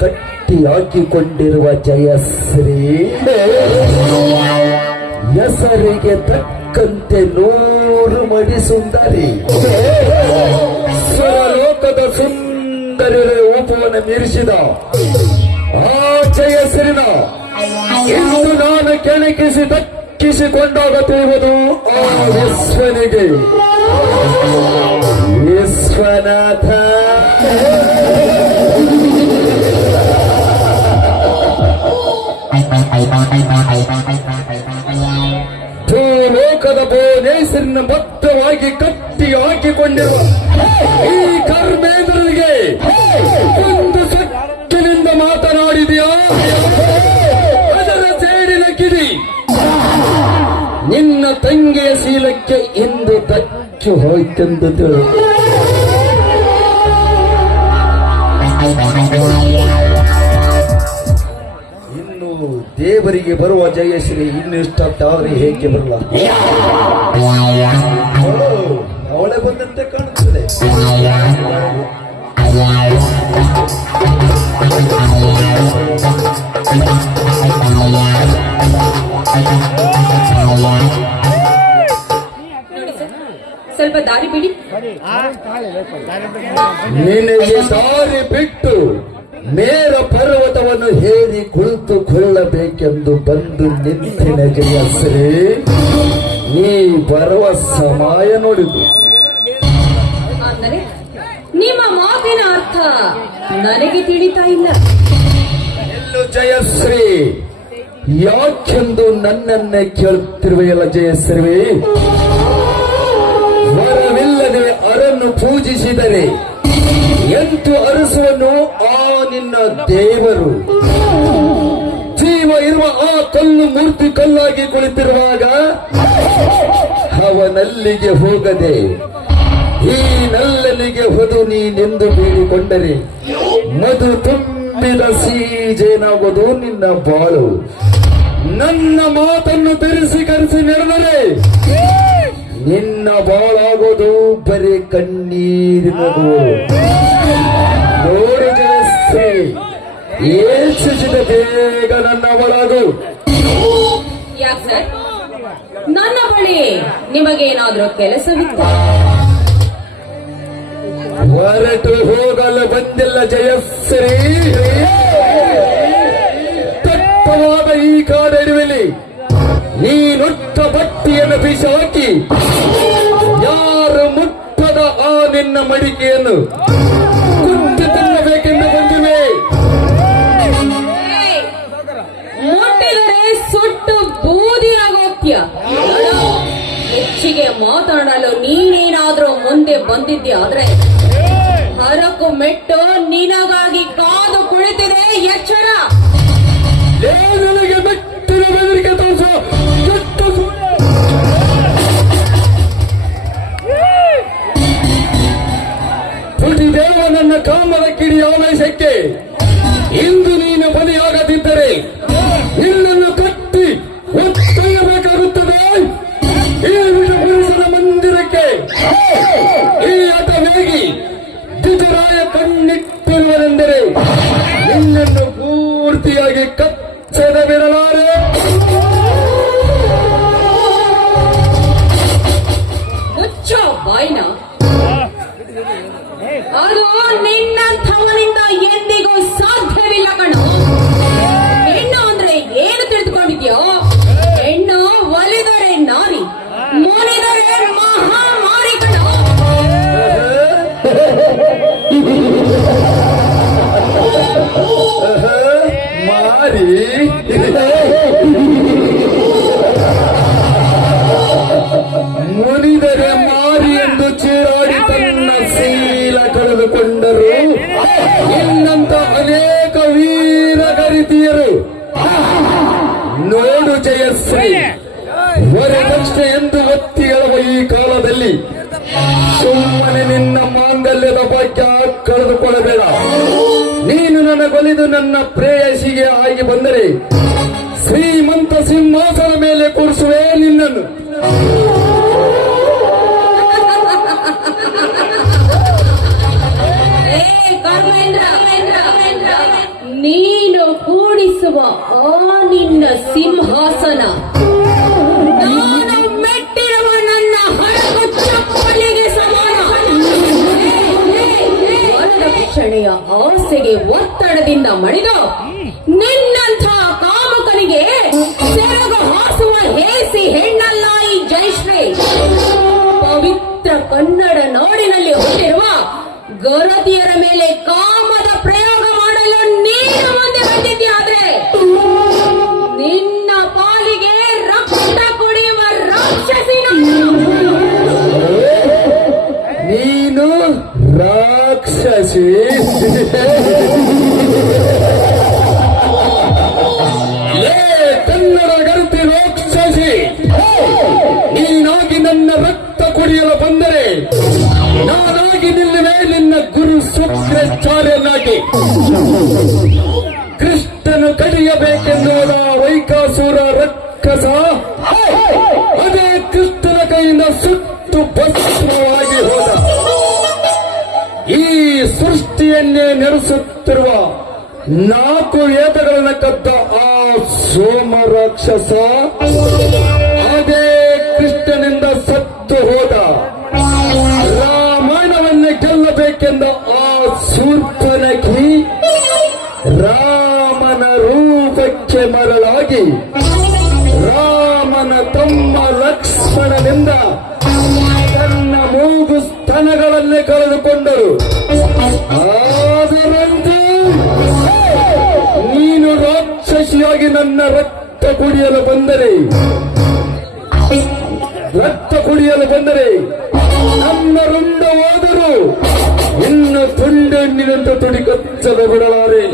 ಕಟ್ಟಿ ಹಾಕಿಕೊಂಡಿರುವ ಜಯಶ್ರೀ. ಹೆಸರಿಗೆ ತಕ್ಕಂತೆ ನೂರು ಮಡಿ ಸುಂದರಿ. ಸ್ವರಲೋಕದ ಸುಂದರಿ ರೂಪವನ್ನು ಮೀರಿಸಿದ ಆ ಜಯಶ್ರೀನ ಇಂದು ನಾನು ಕೆಣಕಿಸಿ ದಕ್ಕಿಸಿಕೊಂಡಾಗುತ್ತಿರುವುದು ಆ ವಿಶ್ವನಿಗೆ. ವಿಶ್ವನಾಥ. ಭೂಲೋಕದ ಭುವನೇಶ್ವರನ ಬದ್ಧವಾಗಿ ಕಟ್ಟಿ ಹಾಕಿಕೊಂಡಿರುವ ಈ ಕರ್ಮೇಂದ್ರನಿಗೆ ಒಂದು ಸಕ್ಕಿನಿಂದ ಮಾತನಾಡಿದೆಯಾ? ಅದರ ಸೇಡಿನ ಕಿಡಿ. ನಿನ್ನ ತಂಗಿಯ ಶೀಲಕ್ಕೆ ಇಂದು ತಚ್ಚು ಹೋಯ್ತೆಂದು ತಿಳು ದೇವರಿಗೆ ಬರುವ ಜಯಶ್ರೀ ಇನ್ನು ಇಷ್ಟೊತ್ತಾದ್ರೆ ಹೇಗೆ ಬರುವ ಅವಳೆ ಬಂದಂತೆ ಕಾಣುತ್ತದೆ. ಸ್ವಲ್ಪ ದಾರಿ ಬಿಡಿ. ನಿನಗೆ ದಾರಿ ಬಿಟ್ಟು ಮೇರ ಪರ್ವತವನ್ನು ಹೇರಿ ಕುಳಿತುಕೊಳ್ಳಬೇಕೆಂದು ಬಂದು ನಿಂತಿನ ಜಯಶ್ರೀ ನೀ ಬರುವ ಸಮಯ ನೋಡಿದು ನಿಮ್ಮ ಮಾತಿನ ಅರ್ಥ ನನಗೆ ತಿಳಿತಾ ಇಲ್ಲ. ಎಲ್ಲು ಜಯಶ್ರೀ ಯಾಕೆಂದು ನನ್ನನ್ನೇ ಕೇಳುತ್ತಿರುವೆಯಲ್ಲ ಜಯಶ್ರೀ ವರವಿಲ್ಲದೆ ಅರನ್ನು ಪೂಜಿಸಿದರೆ ಎಂಟು ಅರಸುವನ್ನು ಆ ನಿನ್ನ ದೇವರು. ಜೀವ ಇರುವ ಆ ಕಲ್ಲು ಮೂರ್ತಿ ಕಲ್ಲಾಗಿ ಕುಳಿತಿರುವಾಗ ಅವನಲ್ಲಿಗೆ ಹೋಗದೆ, ಈ ನಲ್ಲನಿಗೆ ಹೊದು ನೀನೆಂದು ಬೇಡಿಕೊಂಡರೆ ಮಧು ತುಂಬಿದ ಸೀಜೇನಾಗುವುದು ನಿನ್ನ ಬಾಳು. ನನ್ನ ಮಾತನ್ನು ತಿರಿಸಿ ಕರೆಸಿ ನೆರೆದರೆ, ನಿನ್ನ ಬಾಳಾಗೋದು ಬರೀ ಕಣ್ಣೀರಿನದು. ಏಚಿಸಿದ ಬೇಗ ನನ್ನ ಒಳಗು. ಯಾಕೆ ಸರ್? ನನ್ನ ಬಳಿ ನಿಮಗೇನಾದ್ರೂ ಕೆಲಸವಿತ್ತು? ಹೊರಟು ಹೋಗಲು ಬಂದಿಲ್ಲ ಜಯಶ್ರೀ ದಟ್ಟವಾದ ಈ ಕಾಡಡಿವೆಲಿ ನೀನುಟ್ಟ ಬಟ್ಟಿಯನ್ನು ಬಿಸಾಕಿ. ಯಾರು ಮುಟ್ಟದ ಆ ನಿನ್ನ ಮಡಿಕೆಯನ್ನು? ಮುಂದೆ ಬಂದಿದ್ದೆ, ಆದ್ರೆ ಹರಕು ಮೆಟ್ಟು ನಿನಗಾಗಿ ಕಾದು ಕುಳಿತಿದೆ, ಎಚ್ಚರ. ನನ್ನ ಕಾಮದ ಕಿಡಿ ಆಲಯಕ್ಕೆ ಇಂದು ನೀನು ಬಲಿಯಾಗದಿದ್ದರೆ ಈ ಕಾಲದಲ್ಲಿ ಸುಮ್ಮನೆ ನಿನ್ನ ಮಾಂಗಲ್ಯದ ಭಾಗ್ಯ ಕಳೆದುಕೊಳ್ಳಬೇಡ. ನೀನು ನನಗೊಲಿದು ನನ್ನ ಪ್ರೇಯಸಿಗೆ ಆಗಿ ಬಂದರೆ ಶ್ರೀಮಂತ ಸಿಂಹಾಸನ ಮೇಲೆ ಕೂರಿಸುವೆ ನಿನ್ನನ್ನು. ನೀನು ಕೂಡಿಸುವ ಆ ನಿನ್ನ ಸಿಂಹಾಸನ. ಆಸೆಗೆ ಒತ್ತಡದಿಂದ ಮಣಿದು ನಿನ್ನಂಥ ಕಾಮಕನಿಗೆ ಸೆರಗು ಹಾಸುವ ಹೇಸಿ ಹೆಣ್ಣಲ್ಲಾಯಿ ಜಯಶ್ರೀ ಪವಿತ್ರ ಕನ್ನಡ ನಾಡಿನಲ್ಲಿ ಹುಟ್ಟಿರುವ ಗರತಿಯರ ಮೇಲೆ ಕಾಮದ ಪ್ರಯೋಗ ಮಾಡಲು ನೀನು ಮುಂದೆ ಬಂದಿದ್ಯಾದ್ರೆ ನಿನ್ನ ಪಾಲಿಗೆ ರಕ್ತ ಕುಡಿಯುವ ರಾಕ್ಷಸಿ ನಾನು. ನೀನು ರಾಕ್ಷಸಿ ಕೃಷ್ಣನು ಕಡಿಯಬೇಕೆನ್ನುವುದ ವೈಕಾಸುರ ರಕ್ಕಸ ಅದೇ ಕೃಷ್ಣನ ಕೈಯಿಂದ ಸುಟ್ಟು ಭಸ್ಮವಾಗಿ ಹೋದ. ಈ ಸೃಷ್ಟಿಯನ್ನೇ ನೆರೆಸುತ್ತಿರುವ ನಾಲ್ಕು ವೇದಗಳನ್ನು ಕದ್ದ ಆ ಸೋಮ ರಾಕ್ಷಸ. ಅದೇ ಕೃಷ್ಣನಿಂದ ಸತ್ತು ಹೋದ. ರಾಮಾಯಣವನ್ನೇ ಗೆಲ್ಲಬೇಕೆಂದ ಆ ಶೂರ್ಪನಖಿ ರಾಮನ ತಮ್ಮ ಲಕ್ಷ್ಮಣನಿಂದ ತನ್ನ ಮೂಗು ಸ್ಥಾನಗಳಲ್ಲಿ ಕಳೆದುಕೊಂಡರು. ಆದರಂತೆ ನೀನು ರಾಕ್ಷಸಿಯಾಗಿ ನನ್ನ ರಕ್ತ ಕುಡಿಯಲು ಬಂದರೆ. ರಕ್ತ ಕುಡಿಯಲು ಬಂದರೆ ನನ್ನ ರುಂಡ ಹೋದರು. ಇನ್ನು ತುಂಡೆಣ್ಣಿನಂತ ತುಡಿ ಕಚ್ಚಲು ಬಿಡಲಾರೆ.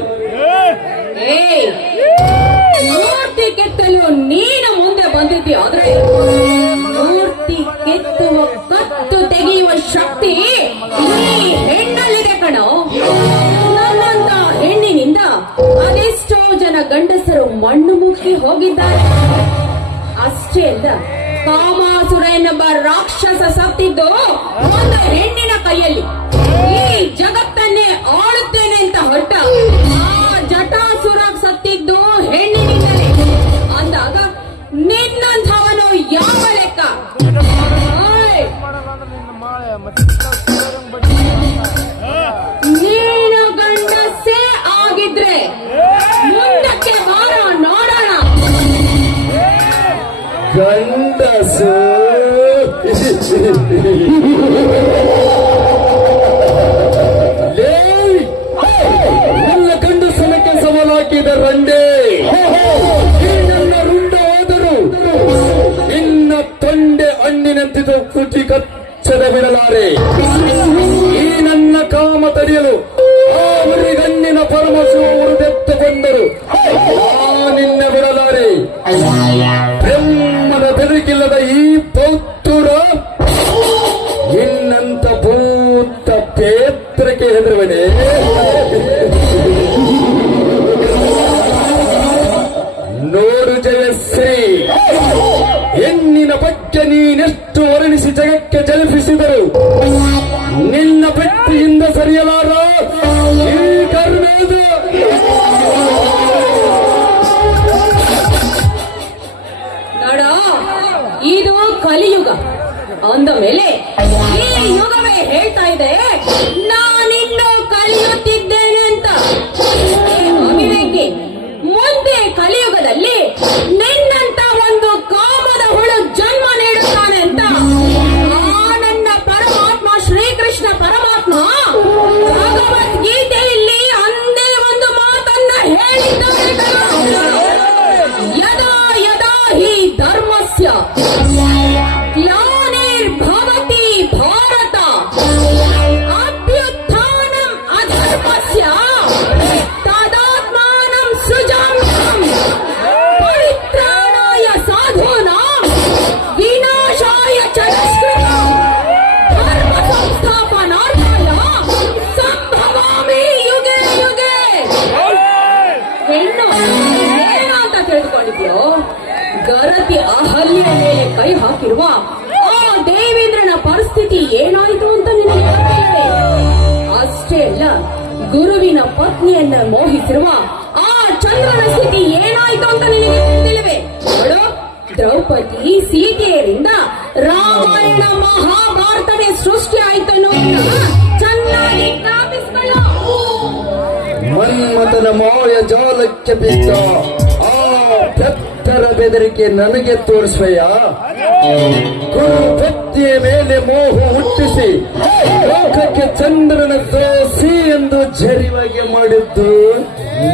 ಏಯ್ ನೀನು ಮುಂದೆ ಬಂದಿದ್ದಿ, ಆದ್ರೆ ಮೂರ್ತಿ ಕೆತ್ತುವ ಕತ್ತು ತೆಗೆಯುವ ಶಕ್ತಿ ಈ ಹೆಣ್ಣಲ್ಲಿದೆ ಕಣೋ. ನನ್ನಂತ ಹೆಣ್ಣಿನಿಂದ ಅದೆಷ್ಟೋ ಜನ ಗಂಡಸರು ಮಣ್ಣು ಮುಕ್ಕಿ ಹೋಗಿದ್ದಾರೆ. ಅಷ್ಟೇ ಅಲ್ಲ, ಕಾಮಾಸುರ ಎನ್ನುವ ರಾಕ್ಷಸ ಸತ್ತಿದ್ದು ಒಂದು ಹೆಣ್ಣಿನ ಕೈಯಲ್ಲಿ. ಈ ಜಗತ್ತನ್ನೇ ಆಳುತ್ತೇನೆ ಅಂತ ಹೊರಟ ಆ ಜಟಾಸುರ ಸತ್ತಿದ್ದು ಹೆಣ್ಣಿನಿಂದಲೇ. ನಿನ್ನಂಥವನು ಯಾವ ಲೆಕ್ಕ! ನೀನು ಗಂಡಸೇ ಆಗಿದ್ರೆ ಮುಂದಕ್ಕೆ ಬಾರ ನೋಡೋಣ. ಗಂಡಸು. টিকা ಪಟ್ಟಿಯಿಂದ ಸರಿಯಲಾರ ಈ ಕರ್ಮೇದ ನೋಡ ಇದು ಕಲಿಯುಗ ಅಂದ ಮೇಲೆ ಬೆದರಿಕೆ ನನಗೆ ತೋರಿಸುವೆಯ ಭಕ್ತಿಯ ಮೇಲೆ ಮೋಹ ಹುಟ್ಟಿಸಿ, ಲೋಕಕ್ಕೆ ಚಂದ್ರನ ದೋಸಿ ಎಂದು ಜರಿವಾಗಿ ಮಾಡಿದ್ದು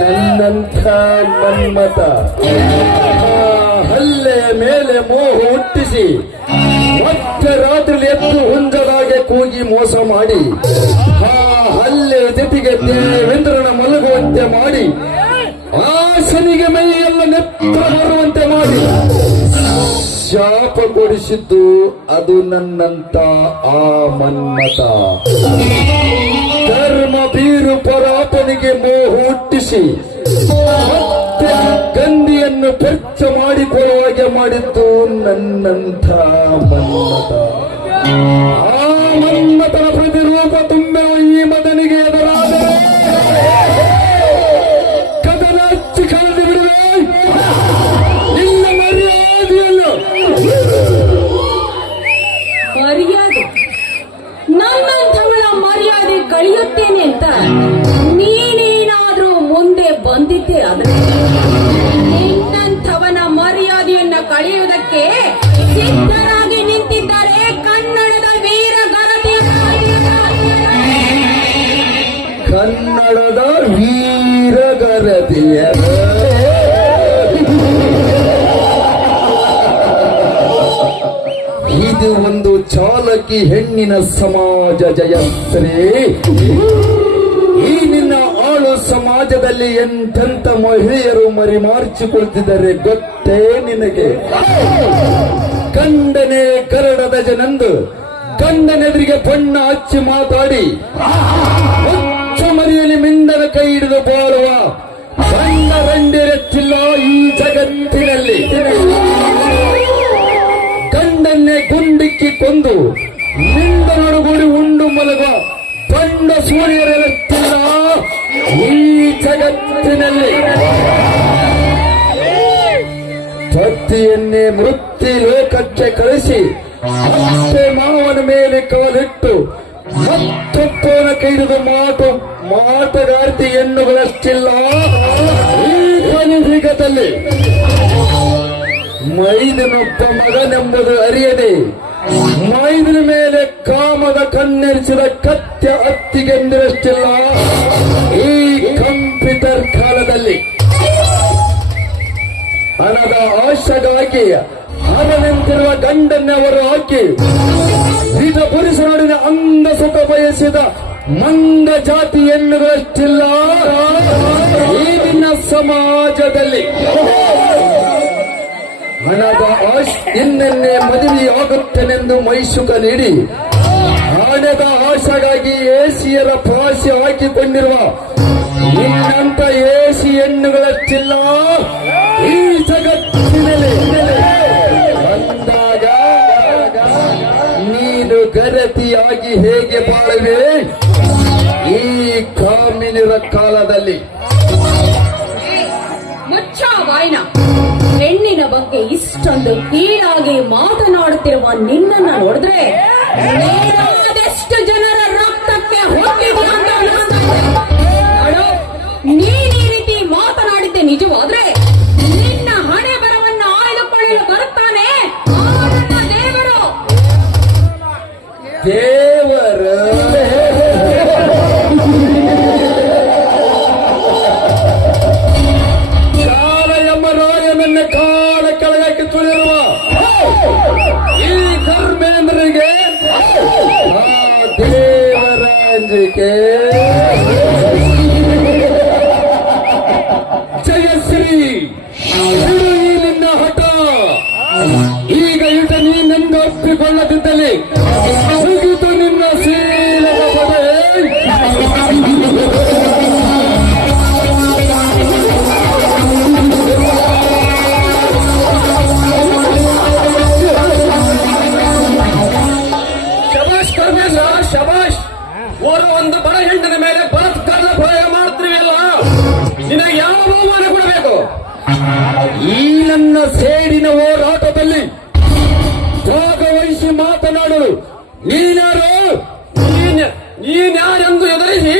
ನನ್ನಂಥ ಮನ್ಮತ ಹಲ್ಲೆ ಮೇಲೆ ಮೋಹ ಹುಟ್ಟಿಸಿ, ಮತ್ತೆ ರಾತ್ರಿ ಎದ್ದು ಹುಂಜದಾಗೆ ಕೂಗಿ ಮೋಸ ಮಾಡಿ, ಆ ಹಲ್ಲೆ ಜೊತೆಗೆ ದೇವೇಂದ್ರನ ಮಲಗುವಂತೆ ಮಾಡಿ ಆ ಶನಿಗೆ ಮೈಯೆಲ್ಲ ನೆತ್ತ ಮಾಡಿ. ಶಾಪ ಕೊಡಿಸಿದ್ದು ಅದು ನನ್ನಂತ ಆ ಮನ್ನತ. ಧರ್ಮ ಬೀರು ಪರಾಪನಿಗೆ ಮೋಹ ಹುಟ್ಟಿಸಿ. ಮತ್ತೆ ಗಂದಿಯನ್ನು ಖರ್ಚ ಮಾಡಿಕೊಳ್ಳುವಾಗೆ ಮಾಡಿದ್ದು ನನ್ನಂಥ ಮನ್ನತ. ಆ ಮನ್ಮತನ ಆದ್ರೆ ನಿನ್ನಂಥವನ ಮರ್ಯಾದೆಯನ್ನ ಕಳೆಯುವುದಕ್ಕೆ ಸಿದ್ಧರಾಗಿ ನಿಂತಿದ್ದಾರೆ ಕನ್ನಡದ ವೀರ ಕನ್ನಡದ ವೀರಗರತಿಯರ ಇದು ಒಂದು ಚಾಲಕಿ ಹೆಣ್ಣಿನ ಸಮಾಜ ಜಯಶ್ರೀ ಸಮಾಜದಲ್ಲಿ ಎಂತೆಂತ ಮಹಿಳೆಯರು ಮರಿಮಾರ್ಚಿಕೊಳ್ತಿದ್ದಾರೆ ಗೊತ್ತೇ ನಿನಗೆ? ಕಂಡನೆ ಕರಡದ ಜನಂದು ಕಂಡನೆದುರಿಗೆ ಬಣ್ಣ ಹಚ್ಚಿ ಮಾತಾಡಿ. ಹೊಚ್ಚ ಮರಿಯಲ್ಲಿ ಮಿಂದನ ಕೈ ಹಿಡಿದು ಬಾಳುವ ಬಣ್ಣ ರಂಡಿರೆಚ್ಚಿಲ್ಲ ಈ ಜಗತ್ತಿನಲ್ಲಿ. ಗಂಡನ್ನೇ ಗುಂಡಿಕ್ಕಿ ಕೊಂದು ನಿಂದನೊಡಗೂಡಿ ಉಂಡು ಮಲಗ ಬಂಡ ಈ ಜಗತ್ತಿನಲ್ಲಿ. ಭಕ್ತಿಯನ್ನೇ ಮೃತ್ತಿ ಲೋಕಕ್ಕೆ ಕಳಿಸಿ ಮತ್ತೆ ಮಾವನ ಮೇಲೆ ಕಾಲಿಟ್ಟು ಮತ್ತೊಪ್ಪನ ಕೈದು ಮಾತು ಮಾಟಗಾರ್ತಿ ಎನ್ನುಗಳಷ್ಟಿಲ್ಲ ಈ ಕಲಿಯುಗದಲ್ಲಿ ಮೈದನೊಬ್ಬ ಮಗನೆಂಬುದು ಅರಿಯದೆ, ಮೈದಿನ ಮೇಲೆ ಕಾಮದ ಕಣ್ಣೆರಿಸಿದ ಕತ್ತೆ ಅತ್ತಿಗೆಂದಿರಷ್ಟಿಲ್ಲ ಈ ಕಂಪ್ಯೂಟರ್ ಕಾಲದಲ್ಲಿ. ಹಣದ ಆಶೆಗಾಗಿ ಹಣನೆಂತಿರುವ ಗಂಡನ್ನವರು ಹಾಕಿ, ಇದ ಪುರುಷನಾಡಿನ ಅಂದ ಸುಖ ಬಯಸಿದ ಮಂದ ಜಾತಿ ಎನ್ನುವಷ್ಟಿಲ್ಲ ಈಗಿನ ಸಮಾಜದಲ್ಲಿ ಹಣದ ಆಶ್ ಇನ್ನೆನ್ನೆ ಮದುವೆಯಾಗುತ್ತೇನೆಂದು ಮೈಸುಖ ನೀಡಿ, ಹಣದ ಆಶಗಾಗಿ ಏಸಿಯರ ಪಾಶಿ ಹಾಕಿಕೊಂಡಿರುವ ನಿನ್ನಂತ ಏಸಿ ಹೆಣ್ಣುಗಳಷ್ಟಿಲ್ಲ ಈ ಜಗತ್ತಿನಲ್ಲಿ ಬಂದಾಗ ನೀನು ಗರತಿಯಾಗಿ ಹೇಗೆ ಬಾಳುವೆ ಈ ಕಾಮಿನಿರ ಕಾಲದಲ್ಲಿ ಮುಚ್ಚ ವಾಯ್ನ ಹೆಣ್ಣಿನ ಬಗ್ಗೆ ಇಷ್ಟೊಂದು ಕೀಳಾಗಿ ಮಾತನಾಡುತ್ತಿರುವ ನಿನ್ನನ್ನು ನೋಡಿದ್ರೆ Michael. ನೀನ್ಯಾರೆಂದು ಎದುರಿಸಿ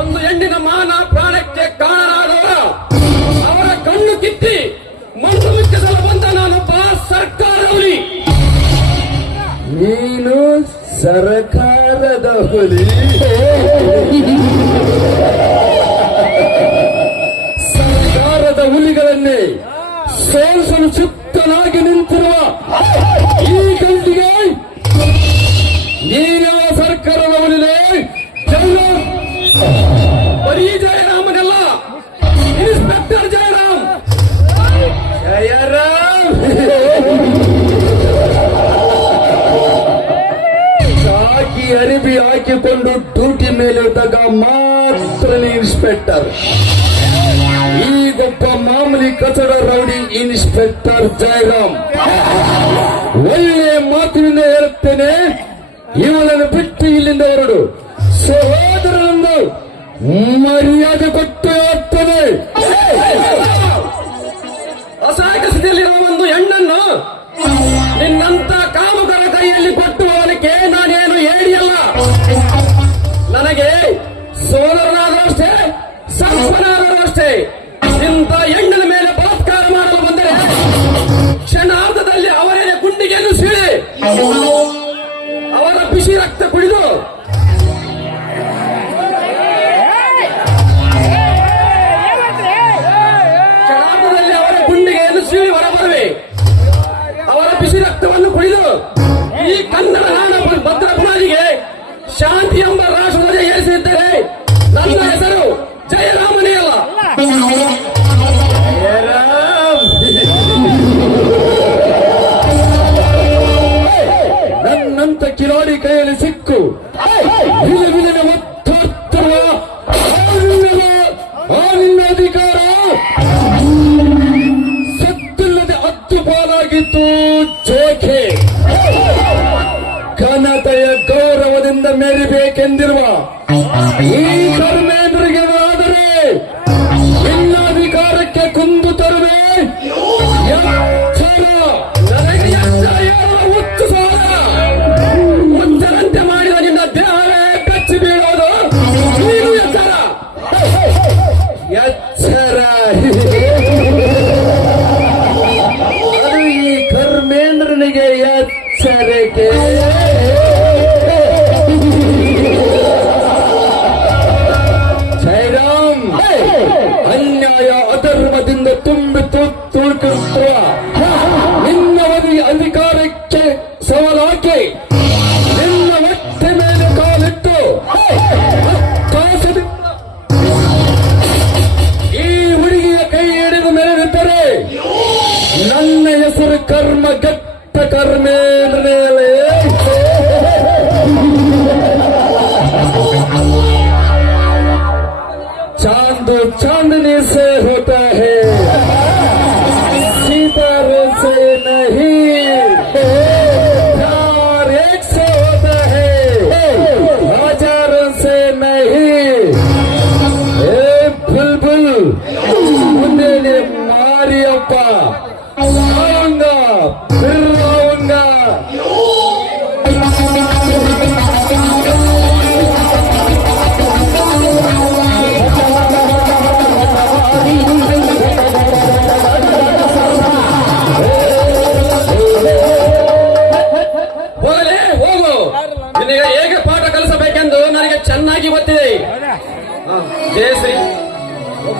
ಒಂದು ಹೆಣ್ಣಿನ ಮಾನ ಪ್ರಾಣಕ್ಕೆ ಕಾರಣರಾದವರ ಅವರ ಕಣ್ಣು ಕಿತ್ತಿ ಮಣ್ಣು ಮುಚ್ಚಿಸಲು ಬಂದ ನಾನು ಸರ್ಕಾರ ಹುಲಿ ನೀನು ಸರ್ಕಾರದ ಹುಲಿ. ಸರ್ಕಾರದ ಹುಲಿಗಳನ್ನೇ ಸೋಲಿಸಲು ಸಿದ್ಧನಾಗಿ ನಿಂತಿರುವ ಈ ಹಾಕಿಕೊಂಡು ಡ್ಯೂಟಿ ಮೇಲೆ ಇದ್ದಾಗ ಮಾತ್ರ ಇನ್ಸ್ಪೆಕ್ಟರ್. ಈಗೊಬ್ಬ ಮಾಮೂಲಿ ಕಚಡ ರೌಡಿ ಇನ್ಸ್ಪೆಕ್ಟರ್ ಜಯರಾಮ್. ಒಳ್ಳೆ ಮಾತಿನಿಂದ ಹೇಳುತ್ತೇನೆ ಇವನನ್ನು ಬಿಟ್ಟು ಇಲ್ಲಿಂದ ಹೊರಡು. ಸಹೋದರನನ್ನು ಮರ್ಯಾದೆ ಕೊಟ್ಟು ಹೋಗ್ತದೆ ಅಸಹಾಯಕಸ್ಥಿತಿಯಲ್ಲಿರುವ ಒಂದು ಹೆಣ್ಣನ್ನು ನಿನ್ನಂತ ಸೀಳಿ ಹೊರಬರುವೆ. ಅವರ ಬಿಸಿ ರಕ್ತವನ್ನು ಕುಡಿದು ಈ ಕನ್ನಡ ನಾಡ ಭದ್ರ ಶಾಂತಿ ಎಂಬ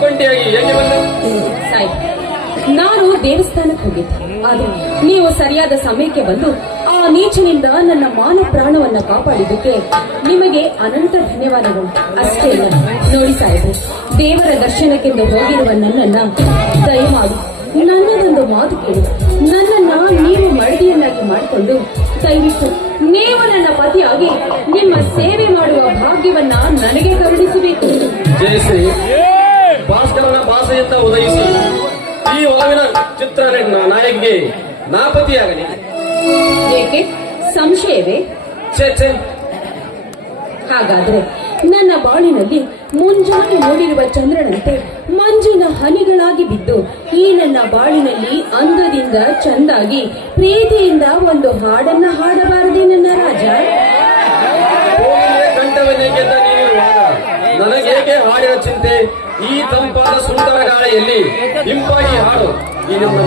ಬಂದ? ಸಾಯಿ ನಾನು ದೇವಸ್ಥಾನಕ್ಕೆ ಹೋಗಿದ್ದೆ. ಅದು ನೀವು ಸರಿಯಾದ ಸಮಯಕ್ಕೆ ಬಂದು ಆ ನೀಚಿನಿಂದ ನನ್ನ ಮಾನ ಪ್ರಾಣವನ್ನ ಕಾಪಾಡಿದ್ದಕ್ಕೆ ನಿಮಗೆ ಅನಂತ ಧನ್ಯವಾದಗಳು. ಅಷ್ಟೇ ನೋಡಿ ಸಾಹೇಬ್ರೆ ದೇವರ ದರ್ಶನಕ್ಕೆಂದು ಹೋಗಿರುವ ನನ್ನನ್ನ ದಯಮಾಡಿ ನನ್ನದೊಂದು ಮಾತು ಕೇಳಿ ನನ್ನನ್ನ ನೀವು ಮರಡಿಯನ್ನಾಗಿ ಮಾಡಿಕೊಂಡು ದಯವಿಟ್ಟು ನೀವು ನನ್ನ ಪತಿಯಾಗಿ ನಿಮ್ಮ ಸೇವೆ ಮಾಡುವ ಭಾಗ್ಯವನ್ನ ನನಗೆ ಕರುಣಿಸಬೇಕು. ಭಾಸ್ಕರನ ಭಾಷೆಯಿಂದ ಉದಯಿಸಿ ಈ ಒಲವಿನ ಚಿತ್ರ ನಾಯಕಿಗೆ ನಾಪತಿಯಾಗಲಿ ಏಕೆ? ಸಂಶಯವೇ ಛೇ ಛೇ. ಹಾಗಾದ್ರೆ ನನ್ನ ಬಾಳಿನಲ್ಲಿ ಮುಂಜಾನೆ ನೋಡಿರುವ ಚಂದ್ರನಂತೆ ಮಂಜಿನ ಹನಿಗಳಾಗಿ ಬಿದ್ದು ಈ ನನ್ನ ಬಾಳಿನಲ್ಲಿ ಅಂದದಿಂದ ಚಂದಾಗಿ ಪ್ರೀತಿಯಿಂದ ಒಂದು ಹಾಡನ್ನ ಹಾಡಬಾರದೆ ನನ್ನ ರಾಜ. ನನಗೇಕೆ ಹಾಡಿನ ಚಿಂತೆ? ಈ ತಂಪಾದ ಸುಂದರ ಗಾಳಿಯಲ್ಲಿ ಇಂಪಾಗಿ ಹಾಡು. ಈ ನಮ್ಮ